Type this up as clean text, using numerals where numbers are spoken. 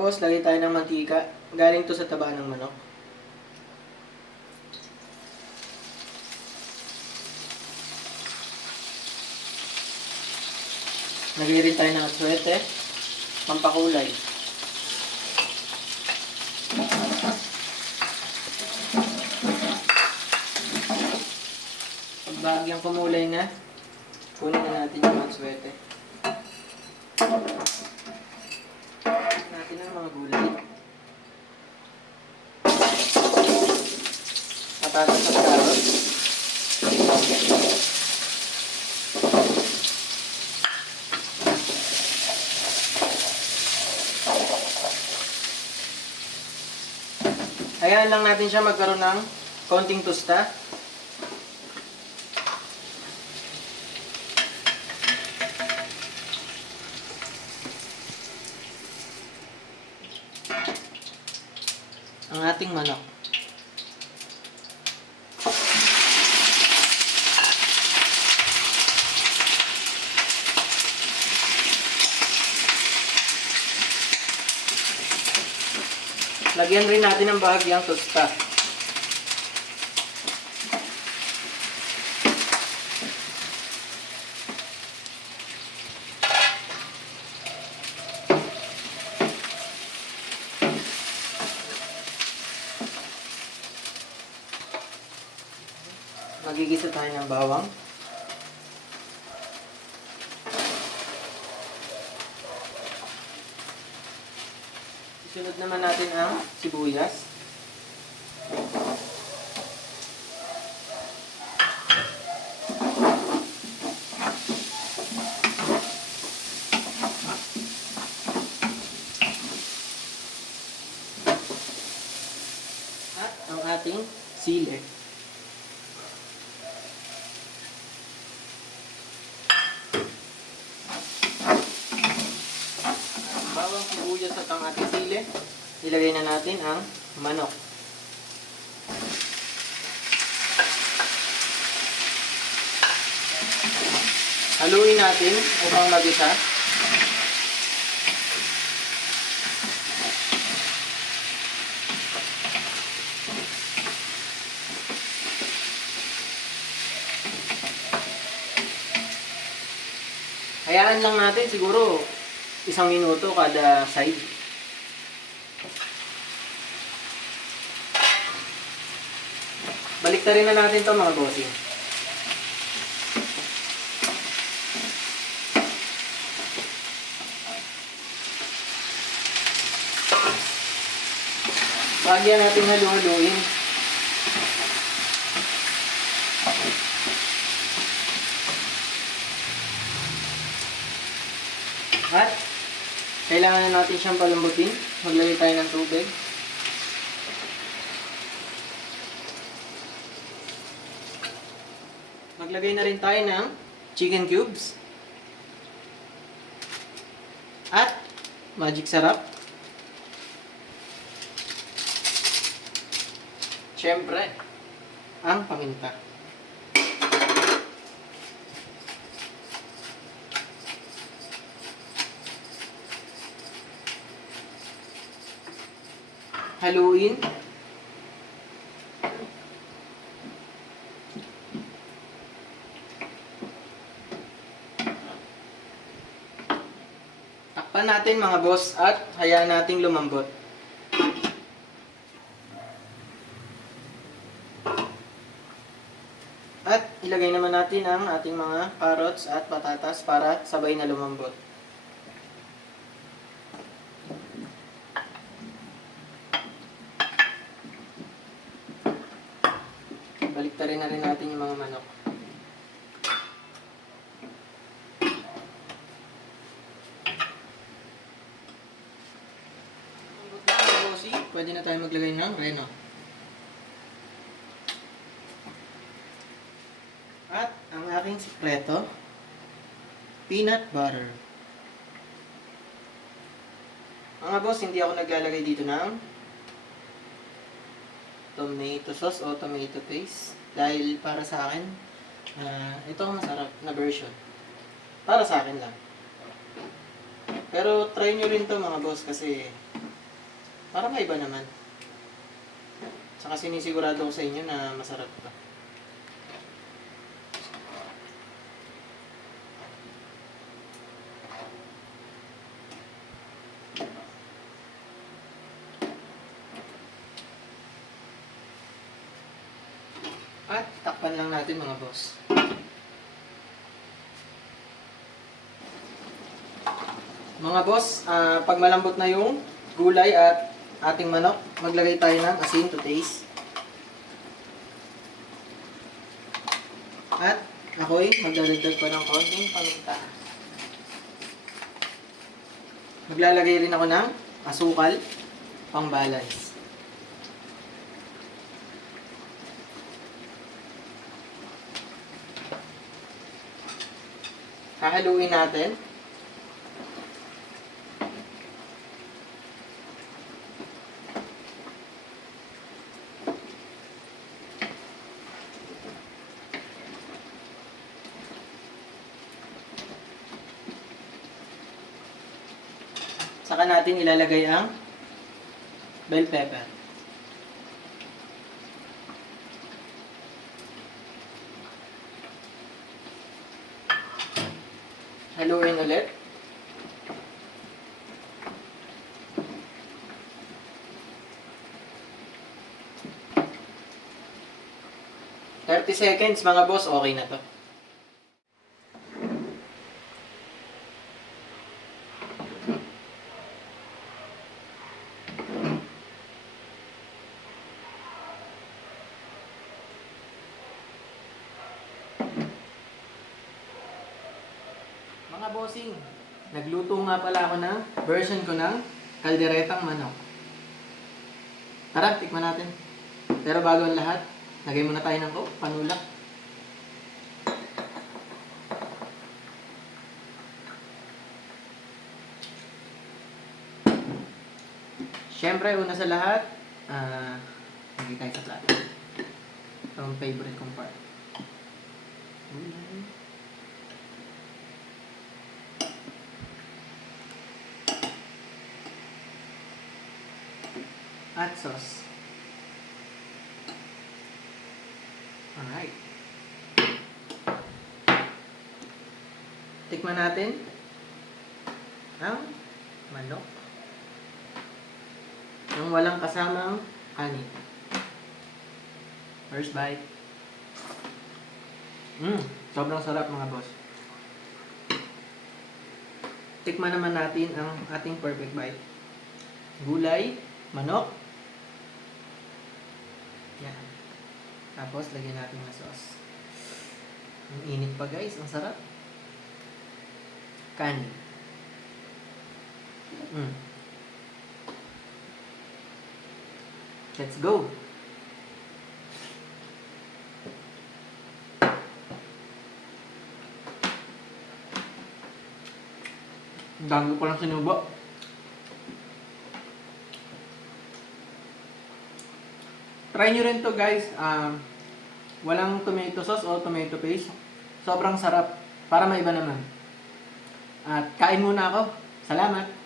boss, lagay tayo ng mantika. Galing to sa taba ng manok. Lagay rin tayo ng atsuete, pampakulay. Pag bahagyang kumulay na, kunin na natin yung atsuete. Natin ang mga gulay. Patatas at carrots. Hayaan lang natin siya magkaroon ng konting tusta. Ang ating manok. Lagyan rin natin ng bahagyang tosta. Magigisa tayo ng bawang. Isunod naman natin ang sibuyas. At ang ating sili. Bawang sibuyas at ang ating sili, ilagay na natin ang manok. Haluin natin upang magisa. Hayaan lang natin siguro 1 minuto kada side. Baliktarin na natin to mga bossing. Bagyan natin halu-haluin. At kailangan na natin siyang palambutin. Maglagay tayo ng tubig. Maglagay na rin tayo ng chicken cubes. At magic sarap. Siyempre, ang paminta. Haluin. Takpan natin mga boss at hayaan nating lumambot. At ilagay naman natin ang ating mga carrots at patatas para sabay na lumambot. Baliktarin na rin natin yung mga manok. Pwede na tayo maglagay ng reno. At ang aking sikreto, peanut butter. Mga boss, hindi ako naglalagay dito ng tomato sauce o tomato paste dahil para sa akin, ito ang masarap na version. Para sa akin lang. Pero try nyo rin to mga boss kasi Para maiba naman. Saka sinisigurado ko sa inyo na masarap to. At takpan lang natin mga boss. Mga boss, pag malambot na yung gulay at ating manok, maglagay tayo ng asin to taste. At ako'y magdadagdag pa ng konting paminta. Maglalagay rin ako ng asukal, pang balance. Hahaluin natin. Saka natin ilalagay ang bell pepper. Haluin ulit. "30 seconds mga boss, okay na to. Mga bossing, nagluto nga pala ako ng version ko ng kalderetang manok. Tara, tikman natin. Pero bago ang lahat, lagay muna tayo ng panulak. Siyempre, una sa lahat, lagay tayo sa plato. Ito ang favorite kong part. At sauce. Alright. Tikman natin ang manok. Yung walang kasamang kanin. First bite. Sobrang sarap mga boss. Tikman naman natin ang ating perfect bite. Gulay, manok. Yan. Tapos, lagyan natin ng sauce. Ang init pa guys, ang sarap. Kanin. Let's go! Ang dami ko lang sinubo. Try nyo rin to guys. Walang tomato sauce o tomato paste. Sobrang sarap. Para maiba naman. At kain muna ako. Salamat!